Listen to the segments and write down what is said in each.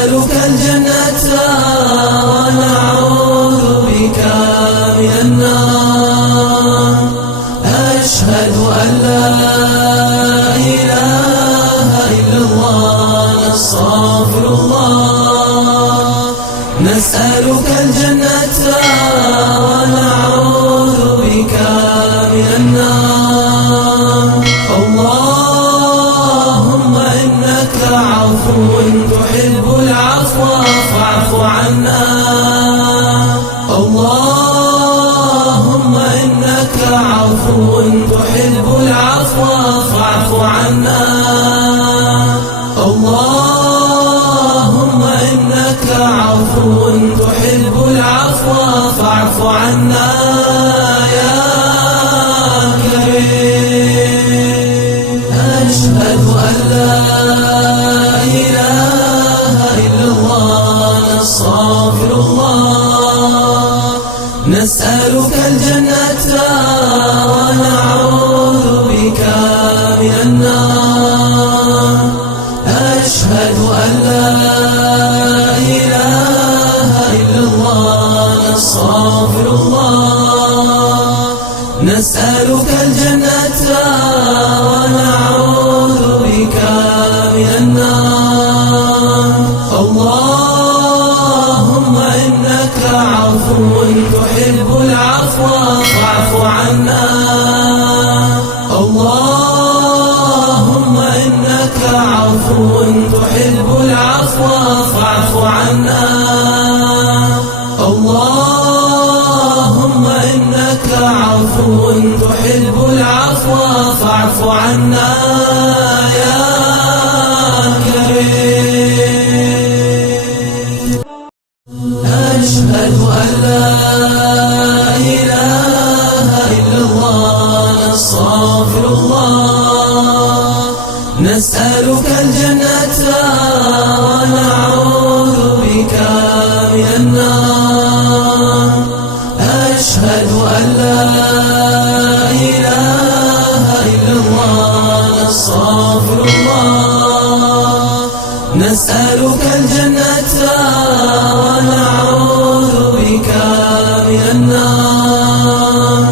نسألك الجنة ونعوذ بك من النار. أشهد أن لا إله إلا الله نستغفر الله. نسألك الجنة ونعوذ بك من النار. اللهم إنك عفو تحب العفو فاعف عنا. اللهم إنك عفو تحب العفو فاعف عنا. اللهم إنك عفو تحب العفو فاعف عنا يا كريم. أشهد أن لا إله إلا الله نستغفر الله. نسألك الجنة ونعوذ بك من النار. أشهد أن لا إله إلا الله نستغفر الله. نسألك الجنة ونعوذ بك من النار. اللهم إنك عفو تحب العفو فاعف عنا. اللهم إنك عفو تحب العفو فاعف عنا. اللهم إنك عفو تحب العفو فاعف عنا يا كريم. أشهد أن لا إله إلا الله نستغفر الله. نسألك الجنة ونعوذ بك من النار. أشهد أن لا إله إلا الله نستغفر الله. نسألك الجنة ونعوذ بك من النار.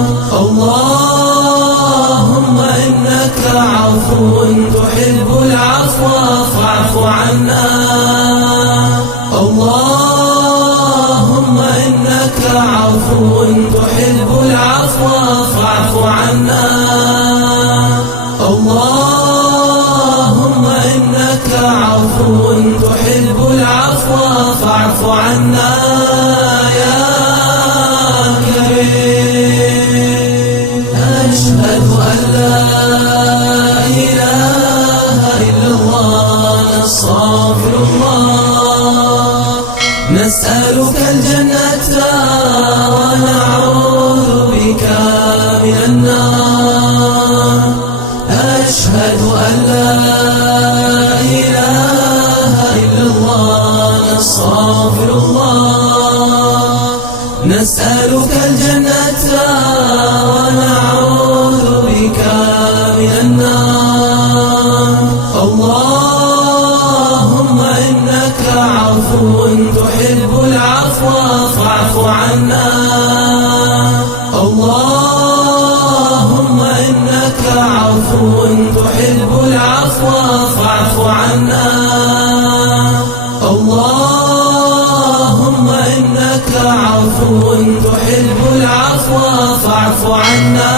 اللهم إنك عفو تحب العفو فاعف عنا. اللهم إنك عفو تحب العفو فاعف عنا. اللهم إنك عفو تحب العفو فاعف عنا يا كريم. أشهد أن لا إله إلا الله نستغفر الله. نسألك الجنة ونعوذ بك من النار. أشهد أن لا إله إلا الله نستغفر الله. نسألك الجنة ونعوذ بك من النار. اللهم إنك عفو تحب العفو فاعف عنا. اللهم إنك عفو تحب العفو فاعف عنا. اللهم إنك عفو تحب العفو فاعف عنا.